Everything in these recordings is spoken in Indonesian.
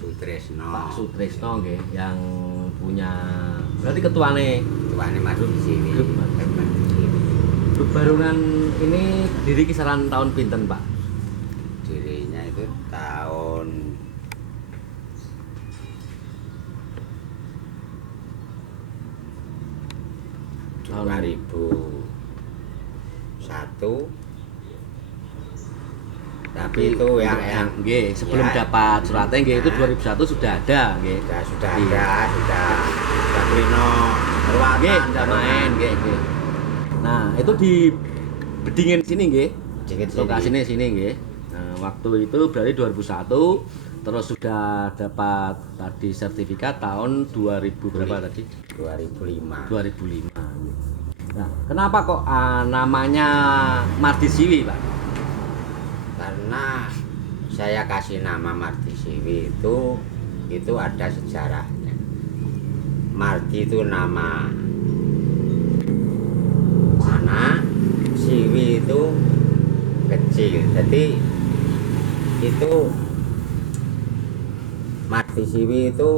Sutresno. Pak Sutresno nggih yang punya berarti ketuane Madu di sini. Grup Madu di sini. Grup Barungan ini berdiri kisaran tahun pinten, Pak? Dirinya itu tahun 2001. Tapi itu yang nggih, sebelum ya, dapat suratnya nggih itu 2001 sudah ada nggih. sudah ada, sudah kulino perwatan Nggih, sudah main nggih, nggih. Nah, itu di Bedingen sini nggih. Lokasinya sini nggih. Nah, waktu itu berarti 2001 terus sudah dapat tadi sertifikat tahun 2000 berapa tadi? 2005. 2005. Nah, kenapa kok namanya Mardisiwi, Pak? Karena saya kasih nama Mardisiwi itu ada sejarahnya. Mardi itu nama anak, Siwi itu kecil. Jadi itu Mardisiwi itu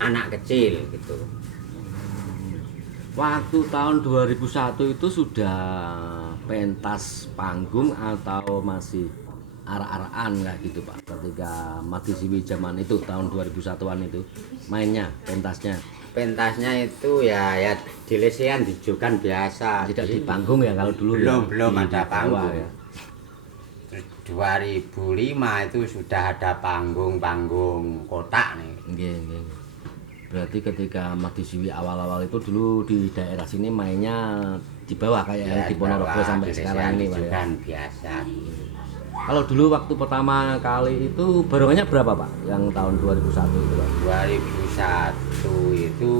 anak kecil gitu. Waktu tahun 2001 itu sudah pentas panggung atau masih arak-arakan kayak gitu, Pak? Ketika Mardisiwi zaman itu tahun 2001-an itu mainnya pentasnya. Pentasnya itu ya di lesehan dijukan biasa. Tidak di panggung ya kalau dulu belum ya. ada panggung. Ya. Terus 2005 itu sudah ada panggung kotak nih. Nggih, nggih. Berarti ketika Mardisiwi awal-awal itu dulu di daerah sini mainnya di bawah kayak yang di Ponorogo sampai sekarang ini, Pak ya. Biasa. Kalau dulu waktu pertama kali itu barongannya berapa, Pak? Yang tahun 2001 itu, Pak? 2001 itu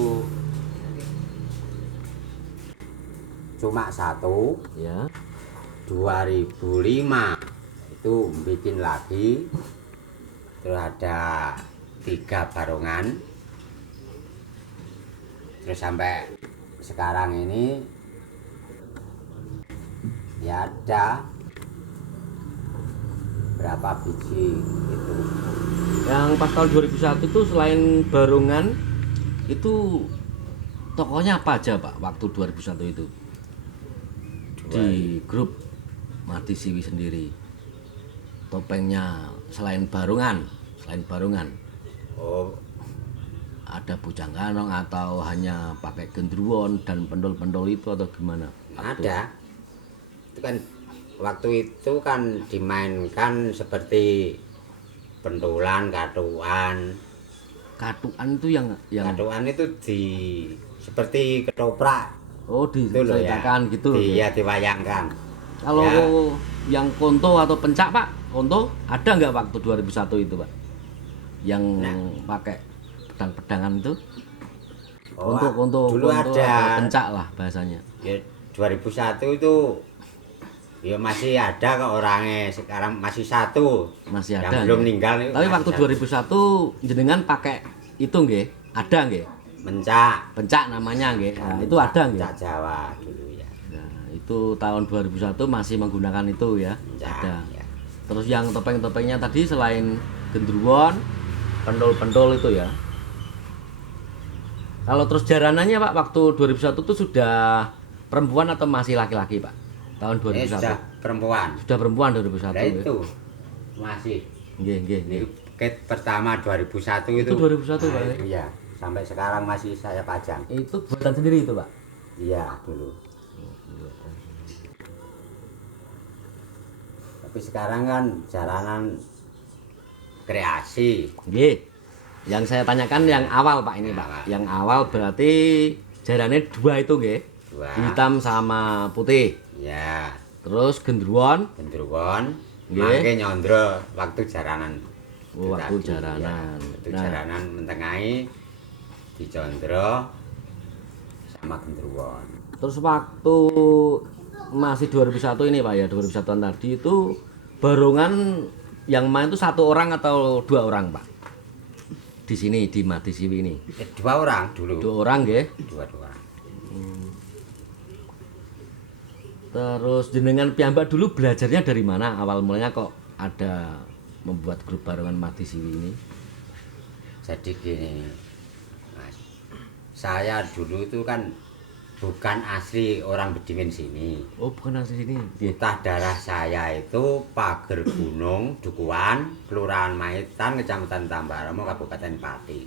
cuma satu. Ya. 2005 itu bikin lagi. Terus ada 3 barongan. Terus sampai sekarang ini ya ada berapa biji itu. Yang pas tahun 2001 itu selain barongan itu tokohnya apa aja, Pak, waktu 2001 itu? Di grup Mardisiwi sendiri. Topengnya selain barongan. Oh, Ada bujang ganong atau hanya pakai gendruwo dan pendol-pendol itu atau gimana? ada. Itu kan waktu itu kan dimainkan seperti pentolan, katuan. Katuan itu yang Katuan itu seperti ketoprak. oh Itu loh ya. diceritakan gitu. Iya, diwayangkan. Kalau Ya. yang konto atau pencak, Pak, konto ada nggak waktu 2001 itu, Pak? Yang pakai pedang-pedangan itu? Oh, Konto dulu atau ada. pencak lah bahasanya. Ya, 2001 itu ya masih ada kok orangnya. Sekarang masih satu. Masih ada. Yang belum ya? meninggal. Tapi waktu 2001 jenengan pakai itu nggih? Ada nggih? Pencak namanya nggih. Nah, itu ada nggih? Pencak Jawa dulu ya. Nah, itu tahun 2001 masih menggunakan itu ya. Pencak, Ada. ya. Terus yang topeng-topengnya tadi selain gendruwon, pendol-pendol itu ya. Kalau terus jaranannya, Pak, waktu 2001 itu sudah perempuan atau masih laki-laki, Pak? Tahun 2001. Sudah perempuan. Sudah perempuan 2001. Nah ya? itu masih. Nggih, nggih, nggih. Itu ket pertama 2001 itu. Itu 2001, Pak. Itu ya. Sampai sekarang masih saya pajang. Itu buatan sendiri itu, Pak. Iya, dulu. Tapi sekarang kan jaranan kreasi. Nggih. Yang saya tanyakan yang awal, Pak, ini, Pak. Yang awal berarti jarannya 2 itu, nggih. 2. Hitam sama putih. Ya, Terus gendruwon. gendruwon. Nggih. Mangke nyondro waktu jaranan. Oh, waktu Tadi, jaranan. Ya, waktu Nah. jaranan mentengahi dicondro sama gendruwon. Terus waktu masih 2001 ini, Pak, ya 2001-an tadi itu barongan yang main itu 1 orang atau 2 orang, Pak? Di sini di Mardisiwi ini. 2 orang dulu. 2 orang nggih. 2 orang. Terus jenengan piyambak dulu belajarnya dari mana? Awal mulanya kok ada membuat grup barongan Mati Siwi ini? Jadi gini, Mas. Saya dulu itu kan bukan asli orang Bedingen sini. Oh, bukan asli sini. Utah darah saya itu Pager Gunung, Dukuhan, Kelurahan Maitan, Kecamatan Tambaromo, Kabupaten Pati.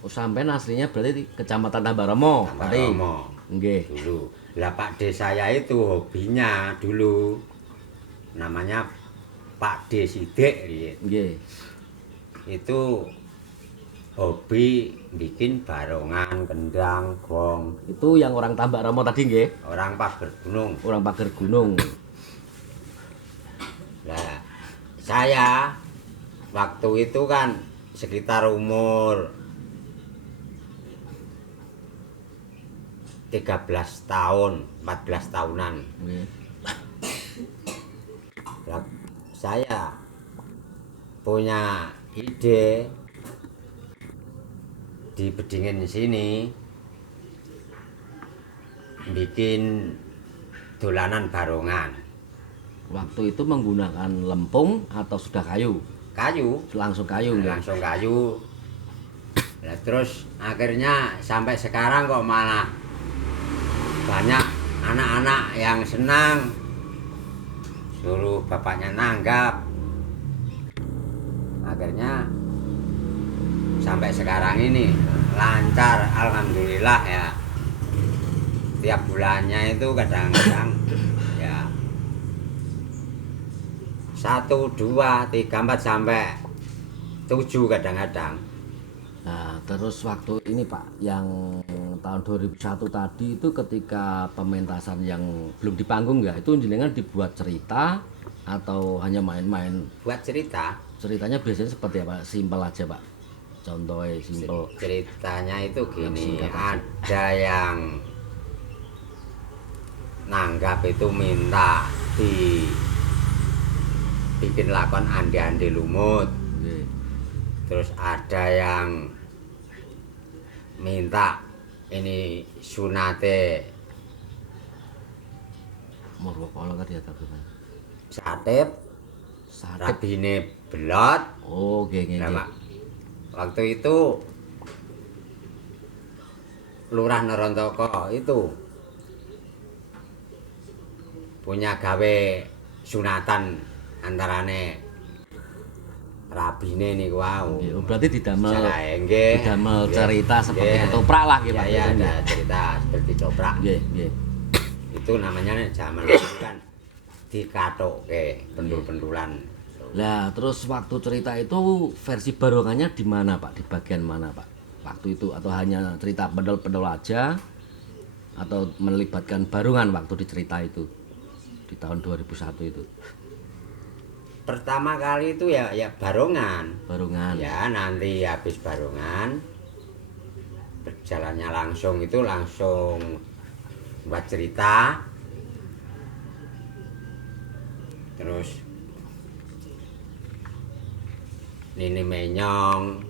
Oh, sampean aslinya berarti Kecamatan Tambaromo. Tambaromo. Nggih. Dulu. Lah Pak D saya itu hobinya dulu namanya Pak D Sidik. Nggih. Itu hobi bikin barongan, kendang, gong. Itu yang orang Tambaromo tadi nggih? Orang Pager Gunung. Orang Pager Gunung. Lah saya waktu itu kan sekitar umur 13 tahun, 14 tahunan. Nggih. Lah, saya punya ide di Bedingen sini bikin dolanan barongan. Waktu itu menggunakan lempung atau sudah kayu? Kayu, Langsung kayu nggih. langsung kayu. Nah, terus akhirnya sampai sekarang kok malah banyak anak-anak yang senang, suruh bapaknya nanggap. Akhirnya sampai sekarang ini lancar, alhamdulillah ya. Tiap bulannya itu kadang-kadang ya 1, 2, 3, 4 sampai 7 kadang-kadang. Nah, terus waktu ini Pak, yang tahun 2001 tadi itu ketika pementasan yang belum di panggung ya, itu jenengan dibuat cerita atau hanya main-main? Buat cerita, Ceritanya biasanya seperti apa? Simpel aja Pak. Contohnya simpel. ceritanya itu gini, Singkat aja. ada yang nanggap itu minta bikin lakon andi-andi lumut. Nggih. Terus ada yang minta ini sunate Murwakala tadi atau gimana? satep, Satep. rabine belot. Oh, nggih nggih. Nah, nggih. Mak, waktu itu Lurah Norontoko itu punya gawe sunatan antarane rabine niku wau. Nggih, oh, berarti didamel Nggih. didamel Nggih. cerita seperti Nggih. ketoprak lah nggih Ya, Pak. ya, Gitu, ada nggih. cerita seperti coprak. Nggih, nggih. Itu namanya zaman dulu kan dikatoke pendul-pendulan. Lah, terus waktu cerita itu versi barongannya di mana Pak? Di bagian mana Pak? Waktu itu atau hanya cerita pendol-pendol aja atau melibatkan barongan waktu di cerita itu di tahun 2001 itu? Pertama kali itu ya barongan. Barongan. Ya nanti habis barongan berjalannya langsung itu langsung buat cerita. Terus Nini Menyong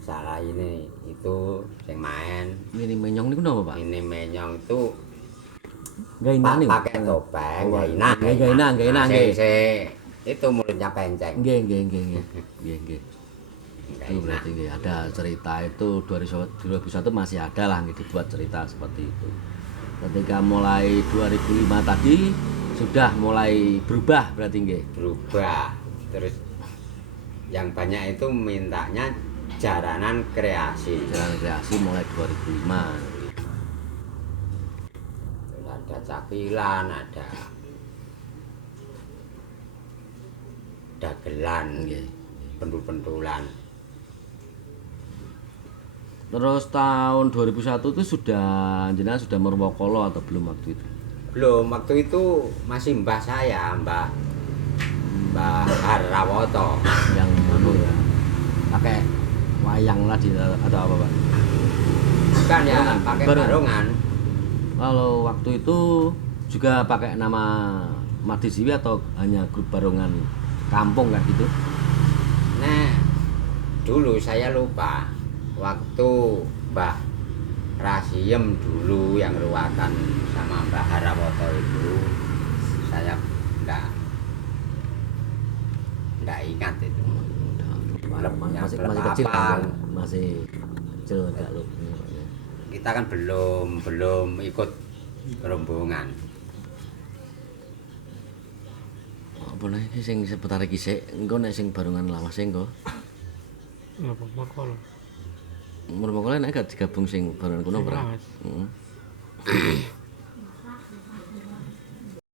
salah ini itu yang main. Ini menyong niku napa Pak? Nini Menyong itu Gainane. pakai topeng, Oh, gainah, gainah, gainah, nggih. itu mulutnya penceng. Nggih, nggih, nggih, nggih. Nggih, nggih. Itu Gainah. berarti nggih ada cerita itu 2001 masih ada lah nggih dibuat cerita seperti itu. Ketika mulai 2005 tadi sudah mulai berubah berarti nggih. Berubah. Terus yang banyak itu mintanya jaranan kreasi. Jalan kreasi mulai 2005. Terus ada cakilan, ada dagelan, Nggih. pendul-pendulan. Terus tahun 2001 itu sudah jenengan sudah merwokolo atau belum waktu itu? Belum, waktu itu masih mbah saya, Mbah Harrawoto. Yang anu ya. Pakai wayang lah atau apa Pak? Bukan ya, Barongan. pakai Barongan. barongan. Kalau waktu itu juga pakai nama Mati Siwi atau hanya grup barongan kampung kan gitu? Nah, dulu saya lupa waktu Mbah Rasiem dulu yang ruatan sama Mbah Harawoto itu saya enggak nggak ingat itu. Masih Klub kecil apa? kan? Masih kecil enggak lu. Kita kan belum ikut rombongan. Apa nih sing seputar iki sik, engko nek sing barungan lawas engko. Lha pokok lho. Umur-umur nek gak digabung sing barungan kuno Sing ora. lawas. Heeh.